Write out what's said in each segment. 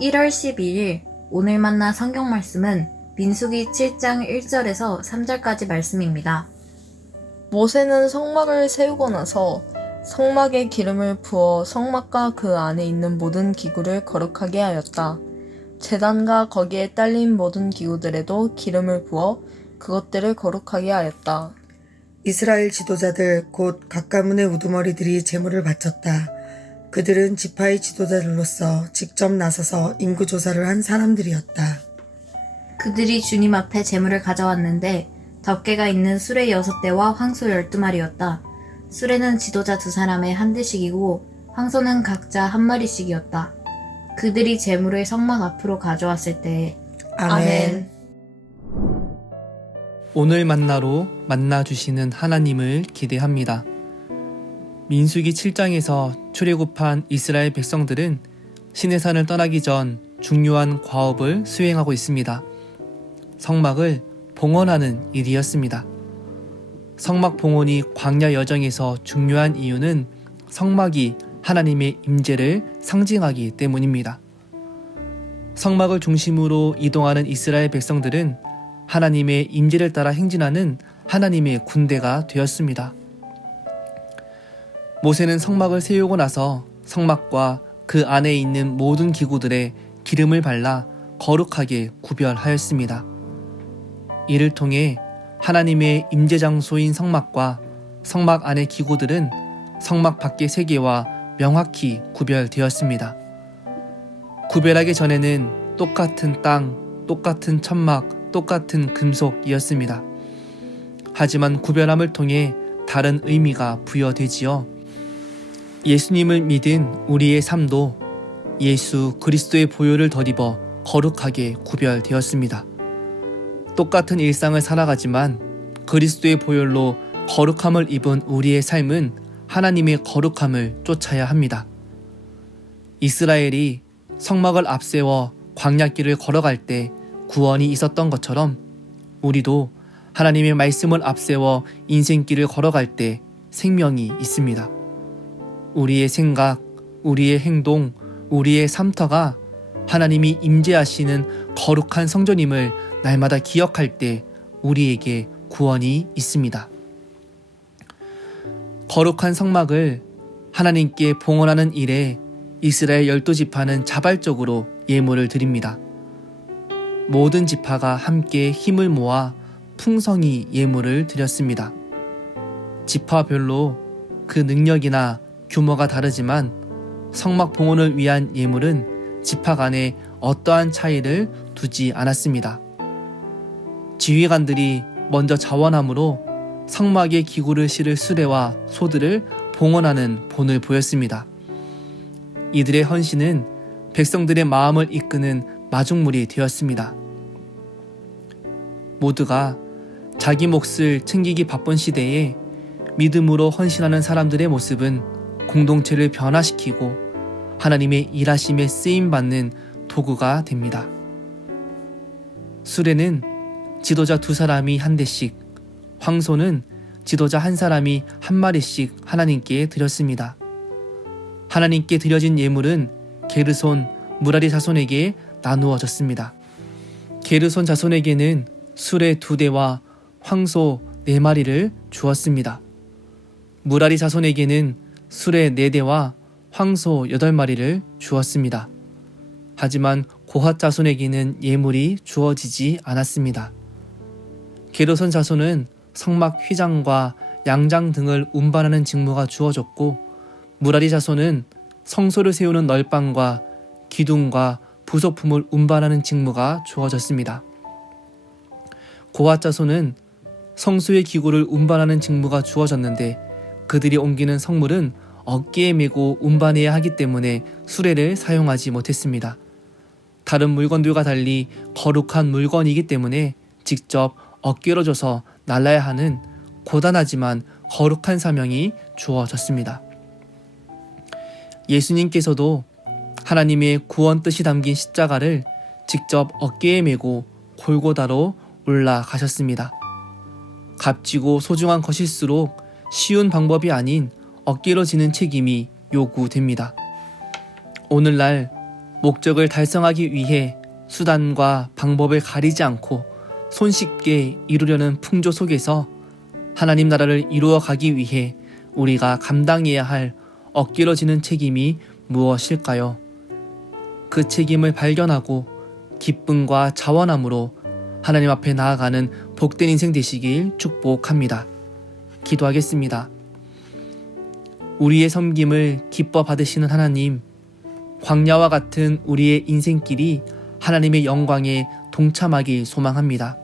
1월 12일 오늘 만나 성경 말씀은 민수기 7장 1절에서 3절까지 말씀입니다. 모세는 성막을 세우고 나서 성막에 기름을 부어 성막과 그 안에 있는 모든 기구를 거룩하게 하였다. 제단과 거기에 딸린 모든 기구들에도 기름을 부어 그것들을 거룩하게 하였다. 이스라엘 지도자들 곧 각 가문의 우두머리들이 제물을 바쳤다. 그들은 지파의 지도자들로서 직접 나서서 인구 조사를 한 사람들이었다. 그들이 주님 앞에 제물을 가져왔는데 덮개가 있는 수레 6대와 황소 12마리였다. 수레는 지도자 2사람의 한 대씩이고 황소는 각자 한 마리씩이었다. 그들이 제물을 성막 앞으로 가져왔을 때에 아멘. 오늘 만나로 만나주시는 하나님을 기대합니다. 민수기 7장에서 출애굽한 이스라엘 백성들은 시내산을 떠나기 전 중요한 과업을 수행하고 있습니다. 성막을 봉헌하는 일이었습니다. 성막 봉헌이 광야 여정에서 중요한 이유는 성막이 하나님의 임재를 상징하기 때문입니다. 성막을 중심으로 이동하는 이스라엘 백성들은 하나님의 임재를 따라 행진하는 하나님의 군대가 되었습니다. 모세는 성막을 세우고 나서 성막과 그 안에 있는 모든 기구들에 기름을 발라 거룩하게 구별하였습니다. 이를 통해 하나님의 임재 장소인 성막과 성막 안의 기구들은 성막 밖의 세계와 명확히 구별되었습니다. 구별하기 전에는 똑같은 땅, 똑같은 천막, 똑같은 금속이었습니다. 하지만 구별함을 통해 다른 의미가 부여되지요. 예수님을 믿은 우리의 삶도 예수 그리스도의 보혈을 덧입어 거룩하게 구별되었습니다. 똑같은 일상을 살아가지만 그리스도의 보혈로 거룩함을 입은 우리의 삶은 하나님의 거룩함을 쫓아야 합니다. 이스라엘이 성막을 앞세워 광야길을 걸어갈 때 구원이 있었던 것처럼 우리도 하나님의 말씀을 앞세워 인생길을 걸어갈 때 생명이 있습니다. 우리의 생각, 우리의 행동, 우리의 삶터가 하나님이 임재하시는 거룩한 성전임을 날마다 기억할 때 우리에게 구원이 있습니다. 거룩한 성막을 하나님께 봉헌하는 일에 이스라엘 12지파는 자발적으로 예물을 드립니다. 모든 지파가 함께 힘을 모아 풍성히 예물을 드렸습니다. 지파별로 그 능력이나 규모가 다르지만 성막 봉헌을 위한 예물은 지파 간에 어떠한 차이를 두지 않았습니다. 지휘관들이 먼저 자원함으로 성막에 기구를 실을 수레와 소들을 봉헌하는 본을 보였습니다. 이들의 헌신은 백성들의 마음을 이끄는 마중물이 되었습니다. 모두가 자기 몫을 챙기기 바쁜 시대에 믿음으로 헌신하는 사람들의 모습은 공동체를 변화시키고 하나님의 일하심에 쓰임받는 도구가 됩니다. 수레는 지도자 2사람이 한 대씩, 황소는 지도자 1사람이 한 마리씩 하나님께 드렸습니다. 하나님께 드려진 예물은 게르손, 무라리 자손에게 나누어졌습니다. 게르손 자손에게는 수레 2대와 황소 4마리를 주었습니다. 무라리 자손에게는 수레 4대와 황소 8마리를 주었습니다. 하지만 고핫 자손에게는 예물이 주어지지 않았습니다. 게르손 자손은 성막 휘장과 양장 등을 운반하는 직무가 주어졌고 무라리 자손은 성소를 세우는 널방과 기둥과 부속품을 운반하는 직무가 주어졌습니다. 고핫 자손은 성소의 기구를 운반하는 직무가 주어졌는데 그들이 옮기는 성물은 어깨에 메고 운반해야 하기 때문에 수레를 사용하지 못했습니다. 다른 물건들과 달리 거룩한 물건이기 때문에 직접 어깨로 져서 날라야 하는 고단하지만 거룩한 사명이 주어졌습니다. 예수님께서도 하나님의 구원 뜻이 담긴 십자가를 직접 어깨에 메고 골고다로 올라가셨습니다. 값지고 소중한 것일수록 쉬운 방법이 아닌 어깨로 지는 책임이 요구됩니다. 오늘날 목적을 달성하기 위해 수단과 방법을 가리지 않고 손쉽게 이루려는 풍조 속에서 하나님 나라를 이루어 가기 위해 우리가 감당해야 할 엇길어지는 책임이 무엇일까요? 그 책임을 발견하고 기쁨과 자원함으로 하나님 앞에 나아가는 복된 인생 되시길 축복합니다. 기도하겠습니다. 우리의 섬김을 기뻐 받으시는 하나님, 광야와 같은 우리의 인생길이 하나님의 영광에 동참하길 소망합니다.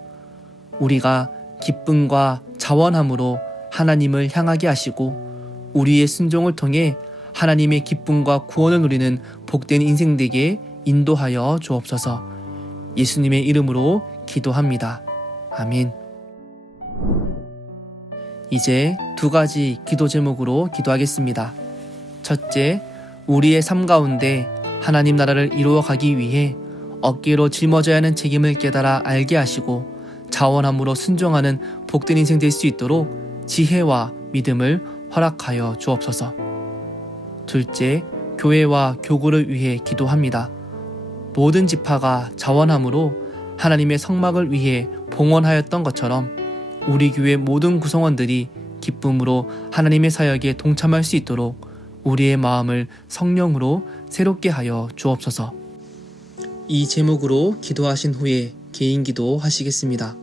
우리가 기쁨과 자원함으로 하나님을 향하게 하시고 우리의 순종을 통해 하나님의 기쁨과 구원을 누리는 복된 인생 되게 인도하여 주옵소서. 예수님의 이름으로 기도합니다. 아멘. 이제 두 가지 기도 제목으로 기도하겠습니다. 첫째, 우리의 삶 가운데 하나님 나라를 이루어 가기 위해 어깨로 짊어져야 하는 책임을 깨달아 알게 하시고 자원함으로 순종하는 복된 인생 될 수 있도록 지혜와 믿음을 허락하여 주옵소서. 둘째, 교회와 교구를 위해 기도합니다. 모든 지파가 자원함으로 하나님의 성막을 위해 봉헌하였던 것처럼 우리 교회 모든 구성원들이 기쁨으로 하나님의 사역에 동참할 수 있도록 우리의 마음을 성령으로 새롭게 하여 주옵소서. 이 제목으로 기도하신 후에 개인 기도 하시겠습니다.